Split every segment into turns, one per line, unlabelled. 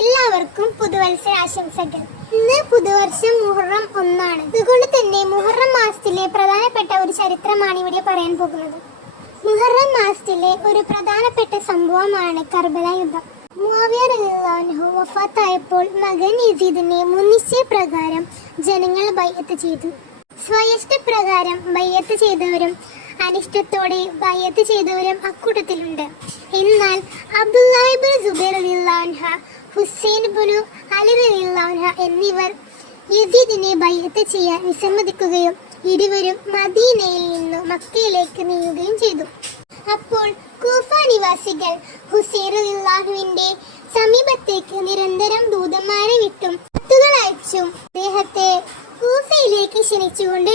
എല്ലാവർക്കും പുതുവത്സര ആശംസകൾ ഇന്ന് പുതുവർഷം മുഹറം ഒന്നാണ്. അതുകൊണ്ട് തന്നെ മുഹറം മാസത്തിലെ പ്രധാനപ്പെട്ട ഒരു ചരിത്രമാണ് ഇവിടെ പറയാൻ പോകുന്നത്. മുഹറം മാസത്തിലെ ഒരു പ്രധാനപ്പെട്ട സംഭവമാണ് കർബല യുദ്ധം. റളിയല്ലാഹു വഫാത്തായപ്പോൾ മകൻ യസീദിനെ മുൻനിശ്ചയ പ്രകാരം ജനങ്ങൾ ബൈഅത്ത് ചെയ്തു. സ്വയഷ്ട പ്രകാരം ബയ്യത്ത് ചെയ്തവരും അനിഷ്ടത്തോടെ ബയ്യത്ത് ചെയ്തവരും അക്കൂട്ടത്തിലുണ്ട്. എന്നാൽ അബ്ദുല്ലാഹിബിൻ സുബൈർ അലിള്ളാൻഹ ഹുസൈൻ ബുനു അലി അലിള്ളാൻഹ എന്നിവർ യസീദിനെ ബയ്യത്ത് ചെയ്യാൻ വിസമ്മതിക്കുകയും ഇരുവരും മദീനയിൽ നിന്ന് മക്കയിലേക്ക് നീങ്ങുകയും ചെയ്തു. അപ്പോൾ കൂഫ നിവാസികൾ ഹുസൈൻ അലിള്ളാഹുവിന്റെ സമീപത്തേക്ക് നിരന്തരം ദൂതന്മാരെ വിട്ടും കത്തുകൾ അയച്ചും അദ്ദേഹത്തെ കൂഫയിലേക്ക് ക്ഷണിച്ചുകൊണ്ടിരുന്നു തങ്ങളുടെ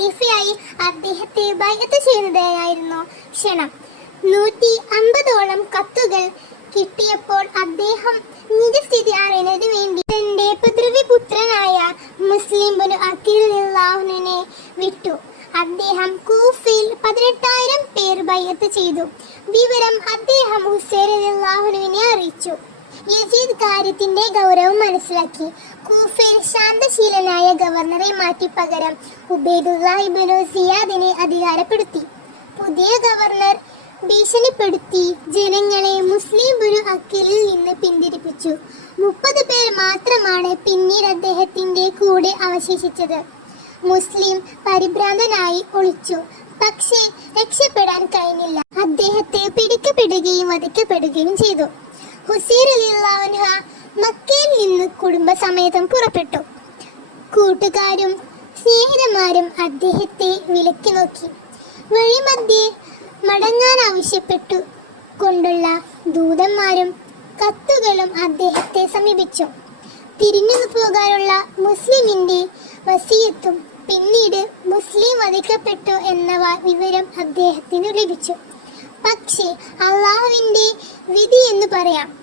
ഖലീഫയായി അദ്ദേഹത്തെ ബൈഅത്ത് ചെയ്യുന്നതായിരുന്നു. ക്ഷണം. നൂറ്റി അമ്പതോളം കത്തുകൾ കിട്ടിയപ്പോൾ അദ്ദേഹം നിജസ്ഥിതി അറിയുന്നതിന് വേണ്ടി തന്റെ പിതൃവിപുത്രനായ മുസ്ലിം ബനു അക്കീറിനെ വിട്ടു. അദ്ദേഹം കൂഫയിൽ പതിനെട്ടായിരം പേർ ബയ്യത്ത് ചെയ്തു. വിവരം അദ്ദേഹം ഹുസൈൻ അള്ളാഹുനുവിനെ അറിയിച്ചു. യസീദ് കാര്യത്തിന്റെ ഗൗരവം മനസ്സിലാക്കി. കൂഫയിൽ ശാന്തശീലനായ ഗവർണറെ മാറ്റി പകരം ഉബൈദുല്ലാഹിബിനു സിയാദിനെ അധികാരപ്പെടുത്തി. പുതിയ ഗവർണർ ഭീഷണിപ്പെടുത്തി ജനങ്ങളെ മുസ്ലിം ഗുരു അക്കിലിൽ നിന്ന് പിന്തിരിപ്പിച്ചു. മുപ്പത് പേർ മാത്രമാണ് പിന്നീട് അദ്ദേഹത്തിന്റെ കൂടെ അവശേഷിച്ചത്. മുസ്ലിം പരിഭ്രാന്തനായി ഒളിച്ചു. പക്ഷേ രക്ഷപ്പെടാൻ കഴിഞ്ഞില്ല. അദ്ദേഹത്തെ പിടിക്കപ്പെടുകയും വധിക്കപ്പെടുകയും ചെയ്തു. അലിഹ മക്കയിൽ നിന്ന് കുടുംബസമേതം പുറപ്പെട്ടു. കൂട്ടുകാരും സ്നേഹിതന്മാരും അദ്ദേഹത്തെ വിലക്കി നോക്കി. വഴിമധ്യേ മടങ്ങാൻ ആവശ്യപ്പെട്ടു. കൊണ്ടുള്ള ദൂതന്മാരും കത്തുകളും അദ്ദേഹത്തെ സമീപിച്ചു. തിരിഞ്ഞു പോകാനുള്ള മുസ്ലിമിന്റെ വസീയത്തും പിന്നീട് മുസ്ലിം വധിക്കപ്പെട്ടു എന്ന വിവരം അദ്ദേഹത്തിന് ലഭിച്ചു. പക്ഷേ അള്ളാഹുവിന്റെ വിധി എന്ന് പറയാം.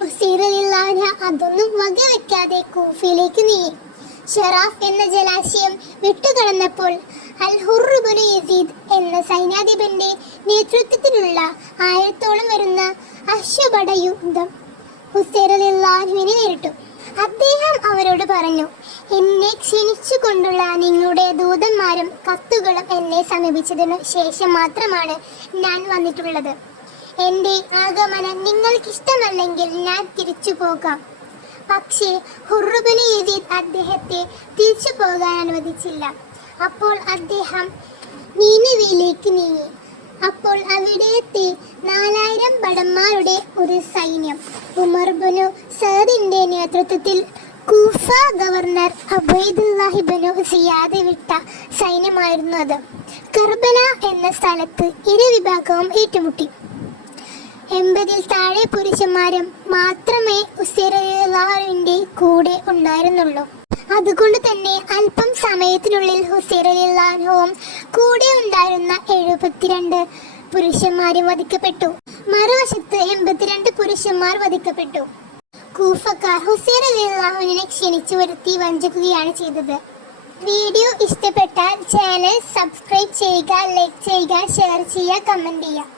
ഹുസൈറലില്ലാഹ അതൊന്നും വകവെക്കാതെ കൂഫയിലേക്ക് നീങ്ങി. ഷെറാഫ് എന്ന ജലാശയം വിട്ടുകടന്നപ്പോൾ അൽ യസീദ് എന്ന സൈന്യാധിപന്റെ നേതൃത്വത്തിലുള്ള ആയിരത്തോളം വരുന്ന അശ്വപട യുദ്ധം ഹുസൈറലില്ലാഹുവിനെ നേരിട്ടു. അദ്ദേഹം അവരോട് പറഞ്ഞു എന്നെ ക്ഷണിച്ചു കൊണ്ടുള്ള നിങ്ങളുടെ ദൂതന്മാരും കത്തുകളും എന്നെ സമീപിച്ചതിനു ശേഷം മാത്രമാണ് ഞാൻ വന്നിട്ടുള്ളത്. എന്റെ ആഗമനം നിങ്ങൾക്ക് ഇഷ്ടമല്ലെങ്കിൽ ഞാൻ തിരിച്ചു പോകാം. പക്ഷേ ഹുറുബിന് യസീദ് അദ്ദേഹത്തെ തിരിച്ചു പോകാൻ അനുവദിച്ചില്ല. അപ്പോൾ അദ്ദേഹം നീനവയിലേക്ക് നീങ്ങി. അപ്പോൾ അവിടെയെത്തി നാലായിരം ഭടന്മാരുടെ ഒരു സൈന്യം. ഉമർ ബനു സഅദിന്റെ നേതൃത്വത്തിൽ കൂഫ ഗവർണർ അബൈദുല്ലാഹിബനു സിയാദ് വിട്ട സൈന്യമായിരുന്നു അത്. കർബല എന്ന സ്ഥലത്ത് ഇരു വിഭാഗവും ഏറ്റുമുട്ടി. എൺപതിൽ താഴെ പുരുഷന്മാരും മാത്രമേ ഉസൈറിന്റെ കൂടെ ഉണ്ടായിരുന്നുള്ളൂ. അതുകൊണ്ട് തന്നെ അല്പം സമയത്തിനുള്ളിൽ ഹുസൈറിലാഹവും കൂടെ ഉണ്ടായിരുന്ന എഴുപത്തിരണ്ട് പുരുഷന്മാരും വധിക്കപ്പെട്ടു. മറുവശത്ത് എൺപത്തിരണ്ട് പുരുഷന്മാർ വധിക്കപ്പെട്ടു. കൂഫക്കാർ ഹുസൈൻ അലിഹുവിനെ ക്ഷണിച്ചു വരുത്തി വഞ്ചിക്കുകയാണ് ചെയ്തത്. വീഡിയോ ഇഷ്ടപ്പെട്ടാൽ ചാനൽ സബ്സ്ക്രൈബ് ചെയ്യുക ലൈക്ക് ചെയ്യുക ഷെയർ ചെയ്യുക കമന്റ് ചെയ്യുക.